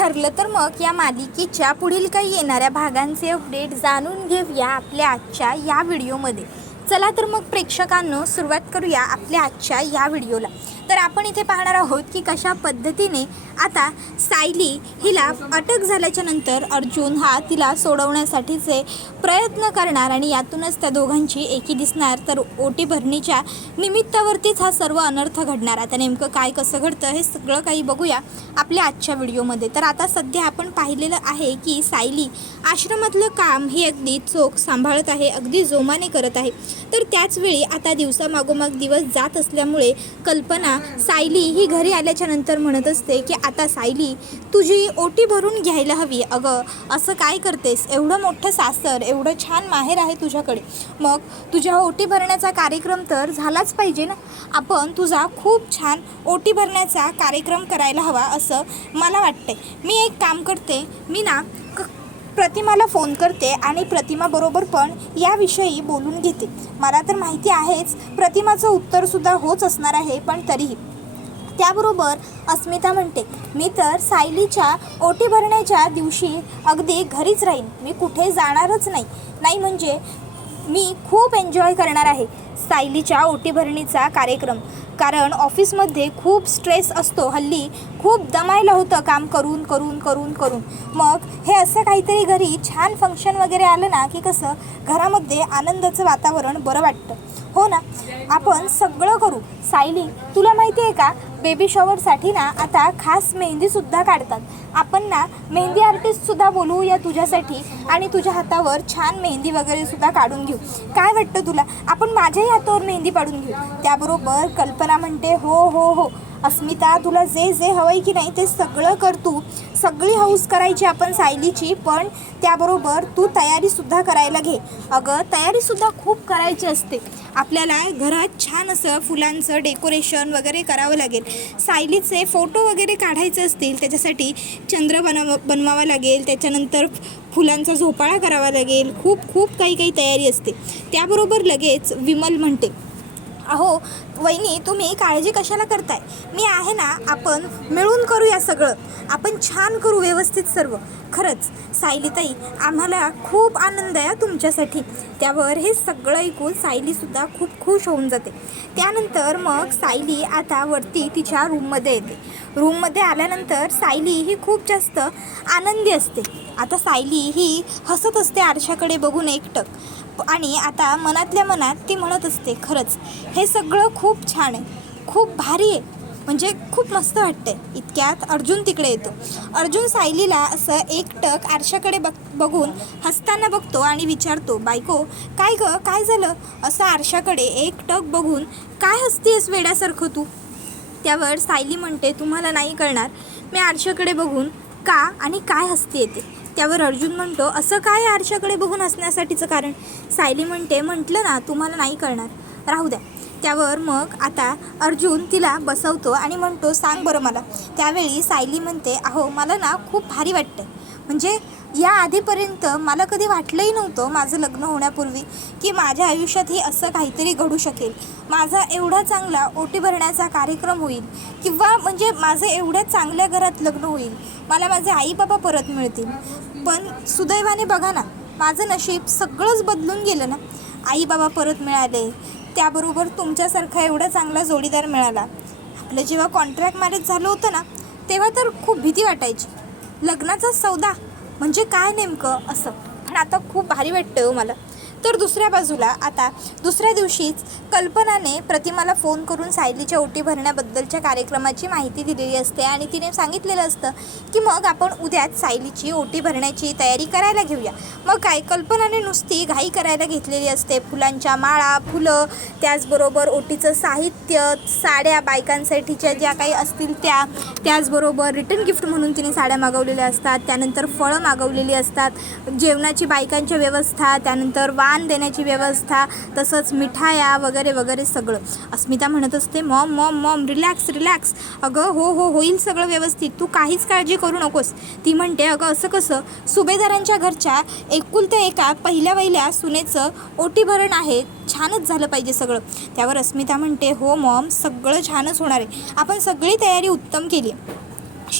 ठरलं तर मग या मालिकेच्या पुढील काही येणाऱ्या भागांचे अपडेट जाणून घेऊया आपल्या आजच्या या व्हिडिओमध्ये. चला तर मग प्रेक्षकांनो सुरुवात करूया आपल्या आजच्या या व्हिडिओला. तर आपण इथे पाहणार आहोत की कशा पद्धतीने आता सायली हिला अटक झाल्याच्या नंतर अर्जुन हा तिला सोडवण्यासाठीचे प्रयत्न करणार आणि यातूनच त्या दोघांची एकी दिसणार. तर ओटी भरणीच्या निमित्तावरतीच हा सर्व अनर्थ घडणार. आता नेमकं काय कसं घडतं हे सगळं काही बघूया आपल्या आजच्या व्हिडिओमध्ये. तर आता सध्या आपण पाहिलेलं आहे की सायली आश्रमातलं काम हे अगदी चोख सांभाळत आहे, अगदी जोमाने करत आहे. तर त्याचवेळी आता दिवसामागोमाग दिवस जात असल्यामुळे कल्पना सायली ही घरी आल्याच्या नंतर म्हणत असते की आता सायली तुझी ओटी भरून घ्यायला हवी. अगं असं काय करतेस, एवढं मोठं सासर, एवढं छान माहेर आहे तुझ्याकडे, मग तुझ्या ओटी भरण्याचा कार्यक्रम तर झालाच पाहिजे ना. आपण तुझा खूप छान ओटी भरण्याचा कार्यक्रम करायला हवा असं मला वाटते. मी एक काम करते, मी ना प्रतिमाला फोन करते आणि प्रतिमाबरोबर पण याविषयी बोलून घेते. मला तर माहिती आहेच प्रतिमाचं उत्तरसुद्धा होच असणार आहे, पण तरीही. त्याबरोबर अस्मिता म्हणते मी तर सायलीच्या ओटी भरण्याच्या दिवशी अगदी घरीच राहीन, मी कुठे जाणारच नाही म्हणजे मी खूप एन्जॉय करणार आहे सायलीच्या ओटी भरणीचा कार्यक्रम. कारण ऑफिसमध्ये खूप स्ट्रेस असतो, हल्ली खूप दमायला होतं काम करून. मग हे असं काहीतरी घरी छान फंक्शन वगैरे आलं ना की कसं घरामध्ये आनंदाचं वातावरण बरं वाटतं, हो ना. आपण सगळं करू. सायली तुला माहिती आहे का, बेबी शॉवरसाठी ना आता खास मेहंदीसुद्धा काढतात. आपण ना मेहंदी आर्टिस्टसुद्धा बोलवूया तुझ्यासाठी आणि तुझ्या हातावर छान मेहंदी वगैरे सुद्धा काढून घेऊ. काय वाटतं तुला, आपण माझ्याही हातावर मेहंदी काढून घेऊ. त्याबरोबर कल्पना म्हणते हो अस्मिता तुला जे हवंय की नाही ते सगळं कर, तू सगळी हौस करायची आपण सायलीची, पण त्याबरोबर तू तयारीसुद्धा करायला घे. अगं तयारीसुद्धा खूप करायची असते आपल्याला. घरात छान असं फुलांचं डेकोरेशन वगैरे करावं लागेल. सायलीचे फोटो वगैरे काढायचे असतील त्याच्यासाठी चंद्र बनवावा लागेल, त्याच्यानंतर फुलांचा झोपाळा करावा लागेल. खूप काही तयारी असते. त्याबरोबर लगेच विमल म्हणते अहो वहिनी तुम्ही काळजी कशाला करताय, मी आहे ना, आपण मिळून करूया सगळं, आपण छान करू व्यवस्थित सर्व. खरंच सायलीताई आम्हाला खूप आनंद आहे तुमच्यासाठी. त्यावर हे सगळं ऐकून सायलीसुद्धा खूप खुश होऊन जाते. त्यानंतर मग सायली आता वरती तिच्या रूममध्ये येते. रूममध्ये आल्यानंतर सायली ही खूप जास्त आनंदी असते. आता सायली ही हसत असते आरशाकडे बघून एकटक, आणि आता मनातल्या मनात ती म्हणत असते खरंच हे सगळं खूप छान आहे, खूप भारी आहे, म्हणजे खूप मस्त वाटतंय. इतक्यात अर्जुन तिकडे येतो. अर्जुन सायलीला असं एकटक आरशाकडे बघून हसताना बघतो आणि विचारतो बायको काय गं काय झालं, असं आरशाकडे एकटक बघून काय हसतेस वेड्यासारखं तू. त्यावर सायली म्हणते तुम्हाला नाही कळणार मी आरशाकडे बघून का आणि काय हसते येते. त्यावर अर्जुन म्हणतो असं काय आरशाकडे बघून हसण्यासाठीचं कारण. सायली म्हणते म्हटलं ना तुम्हाला नाही कळणार, राहू द्या. त्यावर मग आता अर्जुन तिला बसवतो आणि म्हणतो सांग बरं मला. त्यावेळी सायली म्हणते अहो मला ना खूप भारी वाटतं, म्हणजे या आधीपर्यंत मला कधी वाटलंही नव्हतं माझं लग्न होण्यापूर्वी की माझ्या आयुष्यात ही असं काहीतरी घडू शकेल. माझा एवढा चांगला ओटी भरण्याचा कार्यक्रम होईल, किंवा म्हणजे माझं एवढ्या चांगल्या घरात लग्न होईल, मला माझे आई बाबा परत मिळतील. पण सुदैवाने बघा ना माझं नशीब सगळंच बदलून गेलं ना. आई बाबा परत मिळाले, त्याबरोबर तुमच्यासारखा एवढा चांगला जोडीदार मिळाला. आपलं जेव्हा कॉन्ट्रॅक्ट मॅरेज झालं होतं ना तेव्हा तर खूप भीती वाटायची, लग्नाचा सौदा म्हणजे काय नेमकं असं, पण आता खूप भारी वाटतं हो मला. तर दुसऱ्या बाजूला आता दुसऱ्या दिवशीच कल्पनाने प्रतिमाला फोन करून सायलीच्या ओटी भरण्याबद्दलच्या कार्यक्रमाची माहिती दिलेली असते आणि तिने सांगितलेलं असतं की मग आपण उद्याच सायलीची ओटी भरण्याची तयारी करायला घेऊया. मग काय कल्पनाने नुसती घाई करायला घेतलेली असते. फुलांच्या माळा, फुलं, त्याचबरोबर ओटीचं साहित्य, साड्या बायकांसाठीच्या ज्या काही असतील त्याचबरोबर रिटर्न गिफ्ट म्हणून तिने साड्या मागवलेल्या असतात, त्यानंतर फळं मागवलेली असतात, जेवणाची बायकांच्या व्यवस्था, त्यानंतर वाण देण्याची व्यवस्था, तसंच मिठाया वगैरे सगळं. अस्मिता म्हणत असते मॉम रिलॅक्स. अगं हो होईल सगळं व्यवस्थित, तू काहीच काळजी करू नकोस. ती म्हणते अगं असं कसं, सुभेदारांच्या घरच्या एकुलत्या एका पहिल्या सुनेचं ओटी भरण आहे, छानच झालं पाहिजे सगळं. त्यावर अस्मिता म्हणते हो मॉम सगळं छानच होणार आहे, आपण सगळी तयारी उत्तम केली आहे.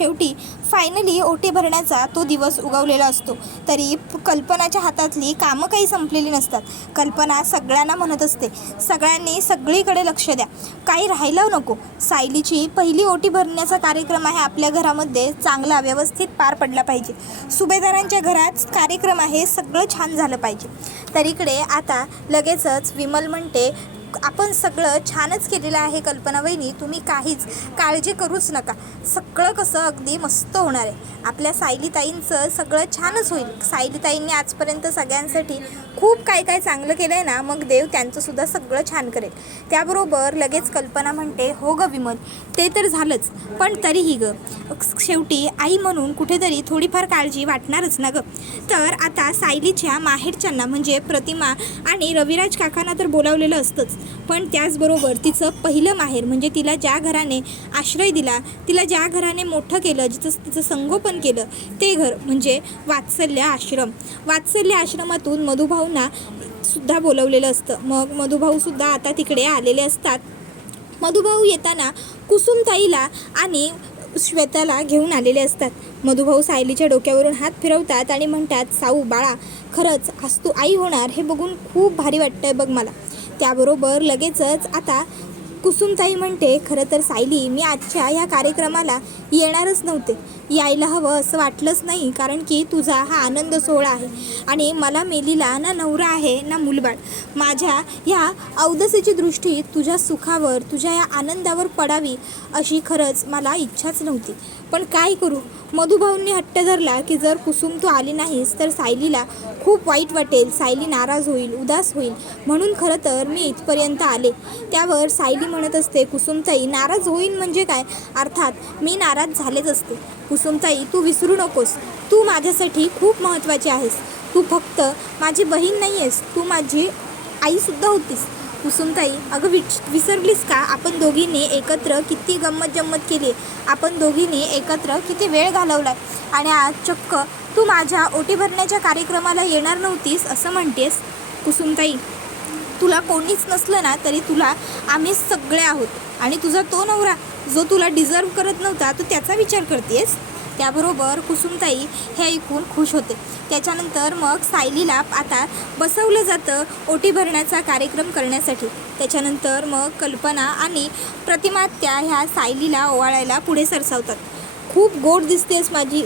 शेवटी फायनली ओटी भरण्याचा तो दिवस उगवलेला असतो. तरी कल्पनाच्या हातातली कामं काही संपलेली नसतात. कल्पना सगळ्यांना म्हणत असते, सगळ्यांनी सगळीकडे लक्ष द्या, काही राहायला नको. सायलीची पहिली ओटी भरण्याचा कार्यक्रम आहे आपल्या घरामध्ये, चांगला व्यवस्थित पार पडला पाहिजे. सुभेदारांच्या घरात कार्यक्रम आहे, सगळं छान झालं पाहिजे. तर इकडे आता लगेचच विमल म्हणते, आपण सगळं छानच केलेलं आहे कल्पना वहिनी, तुम्ही काहीच काळजी करूच नका, सगळं कसं अगदी मस्त होणार आहे. आपल्या सायलीताईंचं सगळं छानच होईल. सायलीताईंनी आजपर्यंत सगळ्यांसाठी खूप काय काय चांगलं केलं आहे ना, मग देव त्यांचंसुद्धा सगळं छान करेल. त्याबरोबर लगेच कल्पना म्हणते, हो गं विमल, ते तर झालंच, पण तरीही गं शेवटी आई म्हणून कुठेतरी थोडीफार काळजी वाटणारच ना गं. तर आता सायलीच्या माहेरच्यांना म्हणजे प्रतिमा आणि रविराज काकांना तर बोलावलेलं असतंच, पण त्याचबरोबर तिचं पहिलं माहेर म्हणजे तिला ज्या घराने आश्रय दिला, तिला ज्या घराने मोठं केलं, जिथं तिचं संगोपन केलं, ते घर म्हणजे वात्सल्य आश्रम. वात्सल्य आश्रमातून मधुभाऊंना सुद्धा बोलवलेलं असतं. मग मधुभाऊसुद्धा आता तिकडे आलेले असतात. मधुभाऊ येताना कुसुमताईला आणि श्वेताला घेऊन आलेले असतात. मधुभाऊ सायलीच्या डोक्यावरून हात फिरवतात आणि म्हणतात, साऊ बाळा, खरंच आज तू आई होणार हे बघून खूप भारी वाटतंय बघ मला. त्याबरोबर लगेचच आता कुसुमताई म्हणते, खरं तर सायली, मी आजच्या या कार्यक्रमाला येणारच नव्हते, यायला हवं असं वाटलंच नाही, कारण की तुझा हा आनंद सोहळा आहे आणि मला मेलीला ना नवरा आहे ना मुलबाळ. माझ्या ह्या अवदसेची दृष्टी तुझ्या सुखावर, तुझ्या या आनंदावर पडावी अशी खरंच मला इच्छाच नव्हती, पण काय करू. मधुभाऊंनी हट्ट धरला की जर कुसुम तू आली नाहीस तर सायलीला खूप वाईट वाटेल, सायली नाराज होईल, उदास होईल, म्हणून खरं तर मी इथपर्यंत आले. त्यावर सायली म्हणत असते, कुसुमताई, नाराज होईल म्हणजे काय, अर्थात मी नाराज झालेच असते. कुसुमताई, तू विसरू नकोस, तू माझ्यासाठी खूप महत्त्वाची आहेस. तू फक्त माझी बहीण नाही आहेस, तू माझी आईसुद्धा होतीस. कुसुमताई, अगं विसरलीस का, आपण दोघींनी एकत्र किती गंमत जम्मत केली, आपण दोघींनी एकत्र किती वेळ घालवला आणि आज चक्क तू माझ्या ओटी भरण्याच्या कार्यक्रमाला येणार नव्हतीस असं म्हणतेस. कुसुमताई, तुला कोणीच नसलं ना तरी तुला आम्ही सगळे आहोत आणि तुझा तो नवरा जो तुला डिझर्व करत नव्हता तू त्याचा विचार करतेस. त्याबरोबर कुसुमताई हे ऐकून खुश होते. त्याच्यानंतर मग सायलीला आता बसवलं जातं ओटी भरण्याचा कार्यक्रम करण्यासाठी. त्याच्यानंतर मग कल्पना आणि प्रतिमा त्या ह्या सायलीला ओवाळायला पुढे सरसावतात. खूप गोड दिसतेस माझी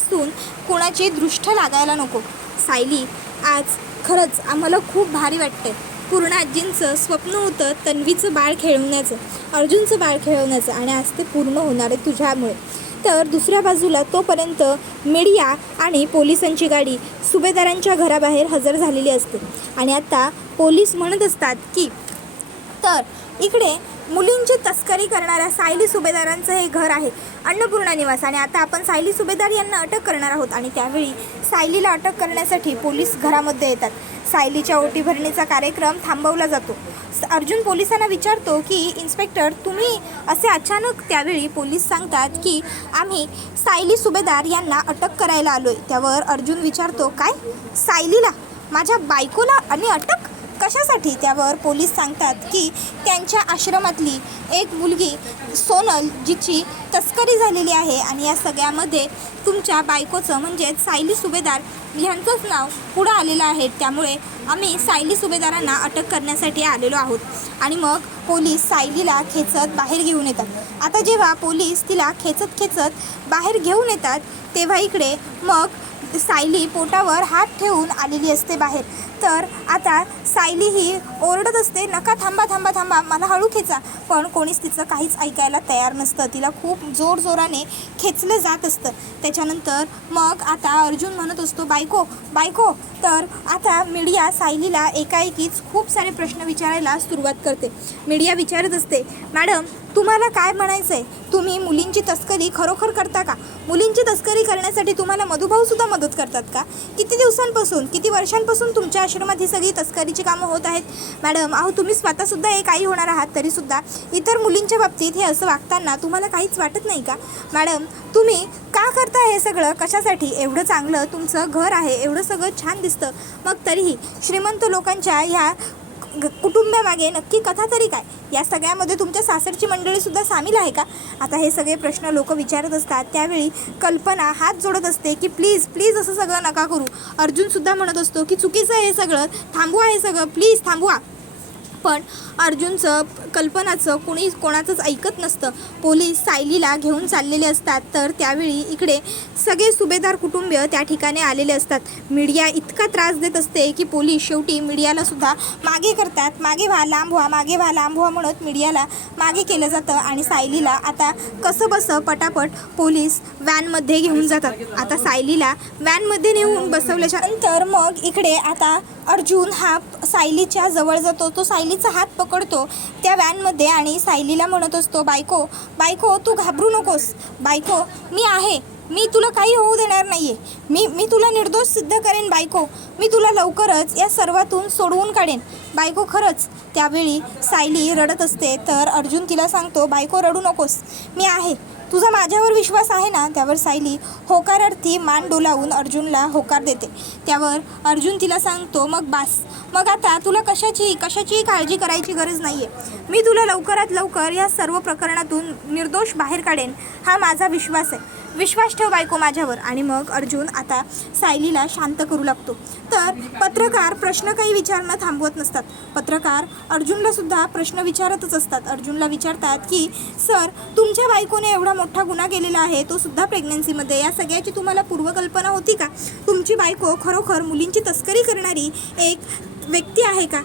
सून, कोणाची दृष्ट लागायला नको. सायली, आज खरंच आम्हाला खूप भारी वाटतंय. पूर्ण आजींचं स्वप्न होतं तन्वीचं बाळ खेळवण्याचं, अर्जुनचं बाळ खेळवण्याचं, आणि आज ते पूर्ण होणार आहे तुझ्यामुळे. तर दुसऱ्या बाजूला तोपर्यंत मीडिया आणि पोलिसांची गाडी सुभेदारांच्या घराबाहेर हजर झालेली असते आणि आता पोलीस म्हणत असतात की तर इकडे मुलींची तस्करी करणाऱ्या सायली सुभेदारांचं हे घर आहे अन्नपूर्णा निवास, आणि आता आपण सायली सुभेदार यांना अटक करणार आहोत. आणि त्यावेळी सायलीला अटक करण्यासाठी पोलीस घरामध्ये येतात. सायलीच्या ओटी भरणीचा कार्यक्रम थांबवला जातो. अर्जुन पोलिसांना विचारतो की इन्स्पेक्टर, तुम्ही असे अचानक. त्यावेळी पोलीस सांगतात की आम्ही सायली सुभेदार यांना अटक करायला आलोय. त्यावर अर्जुन विचारतो, काय, सायलीला, माझ्या बायकोला, आणि अटक कशासाठी. त्यावर पोलीस सांगतात की त्यांच्या आश्रमातली एक मुलगी सोनल जिची तस्करी झालेली आहे आणि या सगळ्यामध्ये तुमच्या बायकोचं म्हणजेच सायली सुभेदार यांचंच नाव पुढं आलेलं आहे. त्यामुळे आम्ही सायली सुभेदारांना अटक करण्यासाठी आलेलो आहोत. आणि मग पोलीस सायलीला खेचत बाहेर घेऊन येतात. आता जेव्हा पोलीस तिला खेचत बाहेर घेऊन येतात तेव्हा इकडे मग सायली पोटावर हात ठेवून आलेली असते बाहेर. तर आता सायली ही ओरडत असते, नका, थांबा, मला हळू खेचा, पण कोणीच तिचं काहीच ऐकायला तयार नसतं. तिला खूप जोराने खेचलं जात असतं. त्याच्यानंतर मग आता अर्जुन म्हणत असतो, बायको. तर आता मीडिया सायलीला एकाएकीच खूप सारे प्रश्न विचारायला सुरुवात करते. मीडिया विचारत असते, मॅडम, तुम्हाला काय म्हणायचं आहे, तुम्ही मुलींची तस्करी खरोखर करता का, मुलींची तस्करी करण्यासाठी तुम्हाला मधुभाऊसुद्धा मदत करतात का, किती दिवसांपासून, किती वर्षांपासून तुमच्या आश्रमात ही सगळी तस्करीची कामं होत आहेत. मॅडम, अहो, तुम्ही स्वतःसुद्धा एक आई होणार आहात, तरीसुद्धा इतर मुलींच्या बाबतीत हे असं वागताना तुम्हाला काहीच वाटत नाही का. मॅडम, तुम्ही का करता हे सगळं, कशासाठी, एवढं चांगलं तुमचं घर आहे, एवढं सगळं छान दिसतं, मग तरीही श्रीमंत लोकांच्या ह्या कुटुंबामागे नक्की कथा तरी काय? या सगळ्यामध्ये तुमच्या सासरची मंडळीसुद्धा सामील आहे का? आता हे सगळे प्रश्न लोक विचारत असतात. त्यावेळी कल्पना हात जोडत असते की प्लीज प्लीज असं सगळं नका करू. अर्जुनसुद्धा म्हणत असतो की चुकीचं आहे हे सगळं, थांबवा हे सगळं, प्लीज थांबवा. पण अर्जुनचं कल्पनाचं कोणाचंच ऐकत नसतं. पोलीस सायलीला घेऊन चाललेले असतात. तर त्यावेळी इकडे सगळे सुभेदार कुटुंबीय त्या ठिकाणी आलेले असतात. मीडिया इतका त्रास देत असते की पोलीस शेवटी मीडियालासुद्धा मागे करतात. मागे व्हा, लांब व्हा, मागे व्हा, लांब व्हा म्हणत मीडियाला मागे केलं जातं. आणि सायलीला आता कसंबसं पटापट पोलीस व्हॅनमध्ये घेऊन जातात. आता सायलीला व्हॅनमध्ये नेऊन बसवल्याच्या नंतर मग इकडे आता अर्जुन हा सायलीच्या जवळ जातो. तो सायलीचा हात पकडतो त्या व्हॅनमध्ये आणि सायलीला म्हणत असतो, बायको बायको तू घाबरू नकोस, बायको मी आहे, मी तुला काही होऊ देणार नाही आहे, मी तुला निर्दोष सिद्ध करेन बायको, मी तुला लवकरच या सर्वातून सोडवून काढेन बायको खरंच. त्यावेळी सायली रडत असते. तर अर्जुन तिला सांगतो, बायको रडू नकोस, मी आहे, तुझा माझ्यावर विश्वास आहे ना? त्यावर सायली होकारार्थी मान डोलावून अर्जुनला होकार देते. त्यावर अर्जुन तिला सांगतो, मग बास, मग आता तुला कशाचीही काळजी करायची गरज नाही आहे, मी तुला लवकरात लवकर या सर्व प्रकरणातून निर्दोष बाहेर काढेन, हा माझा विश्वास आहे, विश्वास ठेव बायको माझ्यावर. आणि मग अर्जुन आता सायलीला शांत करू लागतो. तर पत्रकार प्रश्न काही विचारणं थांबवत नसतात. पत्रकार अर्जुनला सुद्धा प्रश्न विचारतच असतात. अर्जुनला विचारतात की सर, तुमच्या बायकोने एवढा मोठा गुन्हा केलेला आहे, तो सुद्धा प्रेग्नन्सीमध्ये, या सगळ्याची तुम्हाला पूर्वकल्पना होती का? तुमची बायको खरोखर मुलींची तस्करी करणारी एक व्यक्ती आहे का?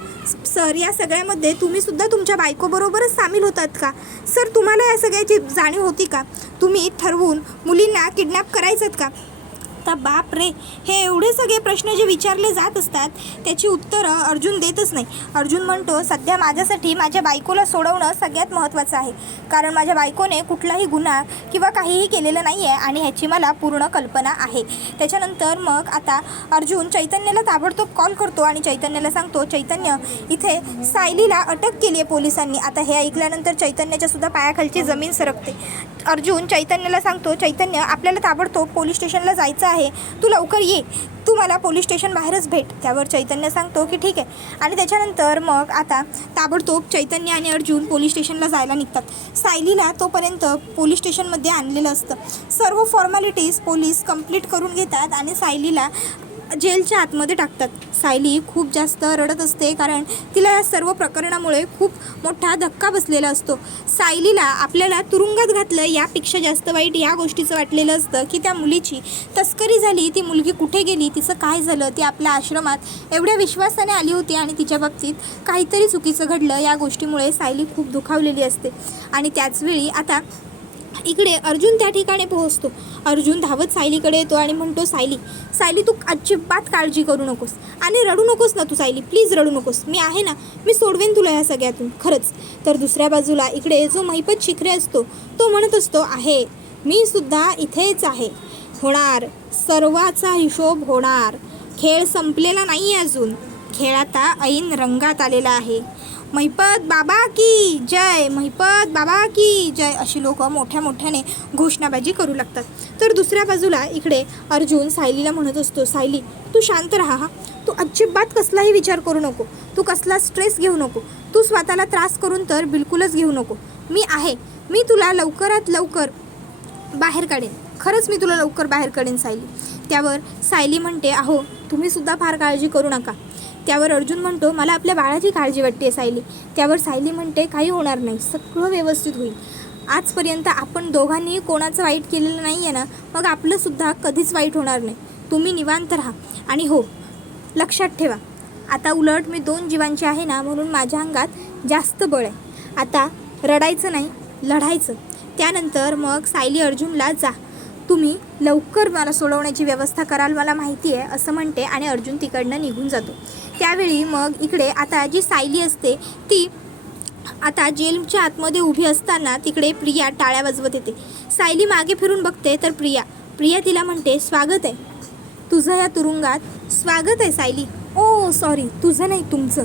सर, या सगळ्यामध्ये तुम्ही सुद्धा तुमच्या बायकोबरोबरच सामील होतात का? सर, तुम्हाला या सगळ्याची जाणीव होती का? तुम्ही ठरवून मुलींना किडनॅप करायचं का? आता बाप रे, हे एवढे सगळे प्रश्न जे विचारले जात असतात त्याची उत्तरं अर्जुन देतच नाही. अर्जुन म्हणतो, सध्या माझ्यासाठी माझ्या बायकोला सोडवणं सगळ्यात महत्त्वाचं आहे, कारण माझ्या बायकोने कुठलाही गुन्हा किंवा काहीही केलेलं नाही आहे आणि ह्याची मला पूर्ण कल्पना आहे. त्याच्यानंतर मग आता अर्जुन चैतन्याला ताबडतोब कॉल करतो आणि चैतन्याला सांगतो, चैतन्य, इथे सायलीला अटक केली आहे पोलिसांनी. आता हे ऐकल्यानंतर चैतन्याच्या सुद्धा पायाखालची जमीन सरकते. अर्जुन चैतन्याला सांगतो, चैतन्य, आपल्याला ताबडतोब पोलीस स्टेशनला जायचं आहे, तू लवकर ये, तू मला पोलीस स्टेशन बाहेरच भेट. त्यावर चैतन्य सांगतो की ठीक आहे. आणि त्याच्यानंतर मग आता ताबडतोब चैतन्य आणि अर्जुन पोलीस स्टेशनला जायला निघतात. सायलीला तोपर्यंत पोलीस स्टेशनमध्ये आणलेलं असतं. सर्व फॉर्मॅलिटीज पोलीस कंप्लीट करून घेतात आणि सायलीला जेलच्या आतमध्ये टाकतात. सायली खूप जास्त रडत असते, कारण तिला या सर्व प्रकरणामुळे खूप मोठा धक्का बसलेला असतो. सायलीला आपल्याला तुरुंगात घातलं यापेक्षा जास्त वाईट या गोष्टीचं वाटलेलं असतं की त्या मुलीची तस्करी झाली, ती मुलगी कुठे गेली, तिचं काय झालं, ती आपल्या आश्रमात एवढ्या विश्वासाने आली होती आणि तिच्या बाबतीत काहीतरी चुकीचं घडलं, या गोष्टीमुळे सायली खूप दुखावलेली असते. आणि त्याचवेळी आता इकडे अर्जुन त्या ठिकाणी पोहोचतो. अर्जुन धावत सायलीकडे येतो आणि म्हणतो, सायली तू अजिबात काळजी करू नकोस आणि रडू नकोस ना तू सायली, प्लीज रडू नकोस, मी आहे ना, मी सोडवेन तुला ह्या सगळ्यातून खरंच. तर दुसऱ्या बाजूला इकडे जो महिपत शिखरे असतो तो म्हणत असतो, आहे, मी सुद्धा इथेच आहे, होणार, सर्वाचा हिशोब होणार, खेळ संपलेला नाही अजून, खेळ आता ऐन रंगात आलेला आहे, महिपत बाबा की जय, महिपत बाबा की जय, अशी लोक मोठ्या मोठ्याने घोषणाबाजी करू लागतात. तर दुसऱ्या बाजूला इकडे अर्जुन सायलीला म्हणत असतो, सायली तू शांत राहा, हा, तू अजिबात कसलाही विचार करू नको, तू कसला स्ट्रेस घेऊ नको, तू स्वतःला त्रास करून तर बिलकुलच घेऊ नको, मी आहे, मी तुला लवकरात लवकर बाहेर काढेन, खरंच मी तुला लवकर बाहेर काढेन सायली. त्यावर सायली म्हणते, अहो तुम्ही सुद्धा फार काळजी करू नका. त्यावर अर्जुन म्हणतो, मला आपल्या बाळाची काळजी वाटते सायली. त्यावर सायली म्हणते, काही होणार नाही, सगळं व्यवस्थित होईल, आजपर्यंत आपण दोघांनी कोणाचं वाईट केलेलं नाही आहे ना, मग आपलंसुद्धा कधीच वाईट होणार नाही, तुम्ही निवांत राहा. आणि हो, लक्षात ठेवा, आता उलट मी 2 जीवांची आहे ना, म्हणून माझ्या अंगात जास्त बळ आहे, आता रडायचं नाही, लढायचं. त्यानंतर मग सायली अर्जुनला, जा, तुम्ही लवकर मला सोडवण्याची व्यवस्था कराल, मला माहिती आहे, असं म्हणते आणि अर्जुन तिकडनं निघून जातो. त्यावेळी मग इकडे आता जी सायली असते ती आता जेलच्या आतमध्ये उभी असताना तिकडे प्रिया टाळ्या वाजवत येते. सायली मागे फिरून बघते तर प्रिया तिला म्हणते, स्वागत आहे तुझं या तुरुंगात, स्वागत आहे सायली. ओ सॉरी, तुझं नाही, तुमचं,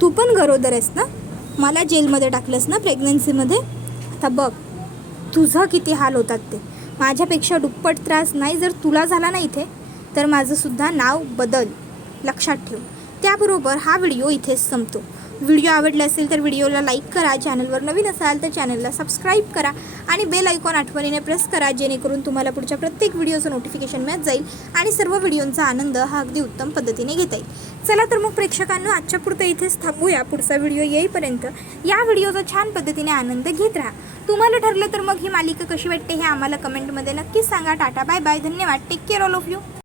तू पण गरोदर आहेस ना, मला जेलमध्ये टाकलंस ना प्रेग्नन्सीमध्ये, आता बघ तुझं किती हाल होतात ते, माझ्यापेक्षा दुप्पट त्रास नाही जर तुला झाला ना इथे, तर माझंसुद्धा नाव बदल, लक्षात ठेव. त्याबरोबर हा व्हिडिओ इथेच संपतो. व्हिडिओ आवडला असेल तर व्हिडिओला लाईक करा, चॅनलवर नवीन असाल तर चॅनलला सबस्क्राईब करा आणि बेल आयकॉन आठवणीने प्रेस करा, जेणेकरून तुम्हाला पुढच्या प्रत्येक व्हिडिओचं नोटिफिकेशन मिळत जाईल आणि सर्व व्हिडिओंचा आनंद हा अगदी उत्तम पद्धतीने घेता येईल। चला तर मग प्रेक्षकांनो, आजच्या पुरतं इथेच थांबूया। पुढचा व्हिडिओ येईपर्यंत या व्हिडिओचा छान पद्धतीने आनंद घेत राहा। तुम्हाला ठरलं तर मग ही मालिका कशी वाटते हे आम्हाला कमेंटमध्ये नक्कीच सांगा। टाटा बाय बाय, धन्यवाद, take care all of you.